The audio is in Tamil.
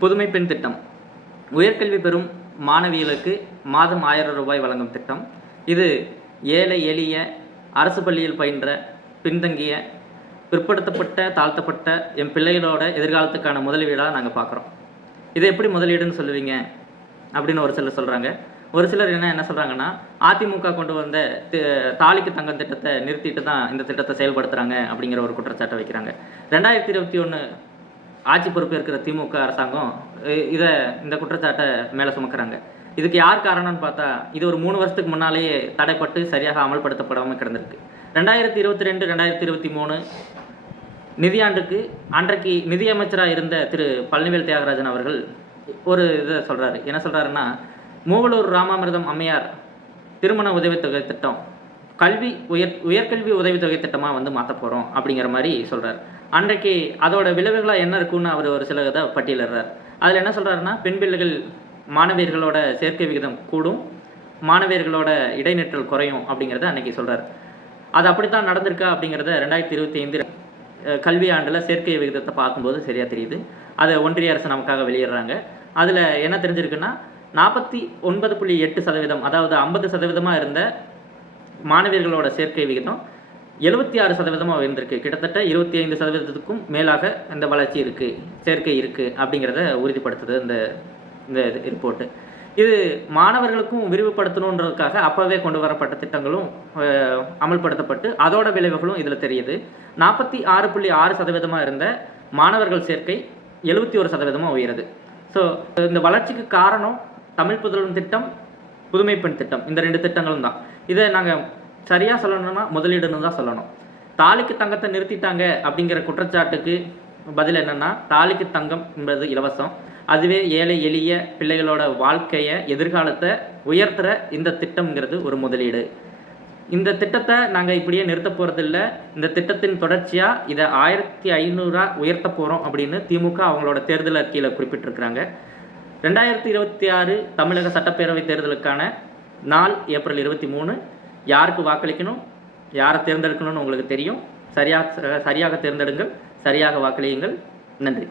புதுமை பெண் திட்டம் உயர்கல்வி பெறும் மாணவிகளுக்கு மாதம் 1000 ரூபாய் வழங்கும் திட்டம். இது ஏழை எளிய அரசு பள்ளியில் பயின்ற பின்தங்கிய பிற்படுத்தப்பட்ட தாழ்த்தப்பட்ட என் பிள்ளைகளோட எதிர்காலத்துக்கான முதலீடாக நாங்கள் பார்க்குறோம். இதை எப்படி முதலீடுன்னு சொல்லுவீங்க அப்படின்னு ஒரு சிலர் சொல்கிறாங்க. ஒரு சிலர் என்ன சொல்கிறாங்கன்னா, அதிமுக கொண்டு வந்த தாலிக்கு தங்கம் திட்டத்தை நிறுத்திட்டு தான் இந்த திட்டத்தை செயல்படுத்துகிறாங்க அப்படிங்கிற ஒரு குற்றச்சாட்டை வைக்கிறாங்க. 2021 ஆட்சி பொறுப்பேற்கிற திமுக அரசாங்கம் இந்த குற்றச்சாட்டை மேலே சுமக்கிறாங்க. இதுக்கு யார் காரணம்னு பார்த்தா, இது ஒரு 3 வருஷத்துக்கு முன்னாலேயே தடைப்பட்டு சரியாக அமல்படுத்தப்படாமல் கிடந்திருக்கு. 2022 2023 நிதியாண்டுக்கு அன்றைக்கு நிதியமைச்சராக இருந்த திரு பழனிவேல் தியாகராஜன் அவர்கள் ஒரு இதை சொல்கிறாரு. என்ன சொல்கிறாருன்னா, மூவலூர் ராமாமிர்தம் அம்மையார் திருமண உதவித்தொகை திட்டம் உயர்கல்வி உதவித்தொகை திட்டமாக மாற்ற போகிறோம் அப்படிங்கிற மாதிரி சொல்கிறார். அன்றைக்கு அதோட விளைவுகளாக என்ன இருக்குன்னு அவர் ஒரு சில இதை பட்டியலிடுறார். அதில் என்ன சொல்கிறாருன்னா, பெண் பிள்ளைகள் மாணவியர்களோட சேர்க்கை விகிதம் கூடும், மாணவியர்களோட இடைநிற்றல் குறையும் அப்படிங்கிறத அன்றைக்கி சொல்கிறார். அது அப்படித்தான் நடந்திருக்கா அப்படிங்கிறத 2025 கல்வி ஆண்டில் சேர்க்கை விகிதத்தை பார்க்கும்போது சரியாக தெரியுது. அதை ஒன்றிய அரசு நமக்காக வெளியிடுறாங்க. அதில் என்ன தெரிஞ்சிருக்குன்னா, 49.8%, அதாவது 50% இருந்த மாணவியர்களோட சேர்க்கை விகிதம் 76% உயர்ந்திருக்கு. கிட்டத்தட்ட 25%க்கும் மேலாக இந்த வளர்ச்சி இருக்குது, சேர்க்கை இருக்குது அப்படிங்கிறத உறுதிப்படுத்துது இந்த ரிப்போர்ட்டு. இது மாணவர்களுக்கும் விரிவுபடுத்தணுன்றதுக்காக அப்போவே கொண்டு வரப்பட்ட திட்டங்களும் அமல்படுத்தப்பட்டு அதோட விளைவுகளும் இதில் தெரியுது. 46.6% இருந்த மாணவர்கள் சேர்க்கை 71% உயருது. ஸோ இந்த வளர்ச்சிக்கு காரணம் தமிழ் புதல்வன் திட்டம், புதுமை பெண் திட்டம், இந்த 2 திட்டங்களும் தான். இதை நாங்கள் சரியாக சொல்லணும்னா முதலீடுன்னு தான் சொல்லணும். தாலிக்கு தங்கத்தை நிறுத்திட்டாங்க அப்படிங்கிற குற்றச்சாட்டுக்கு பதில் என்னென்னா, தாலிக்கு தங்கம் என்பது இலவசம். அதுவே ஏழை எளிய பிள்ளைகளோட வாழ்க்கையை எதிர்காலத்தை உயர்த்துகிற இந்த திட்டம்ங்கிறது ஒரு முதலீடு. இந்த திட்டத்தை நாங்கள் இப்படியே நிறுத்த போகிறதில்ல. இந்த திட்டத்தின் தொடர்ச்சியாக இதை 1500 உயர்த்த போகிறோம் அப்படின்னு திமுக அவங்களோட தேர்தல் அறிக்கையில் குறிப்பிட்டிருக்கிறாங்க. 2026 தமிழக சட்டப்பேரவை தேர்தலுக்கான நாள் ஏப்ரல் 23. யாருக்கு வாக்களிக்கணும், யாரை தேர்ந்தெடுக்கணும்னு உங்களுக்கு தெரியும். சரியாக தேர்ந்தெடுங்கள், சரியாக வாக்களியுங்கள். நன்றி.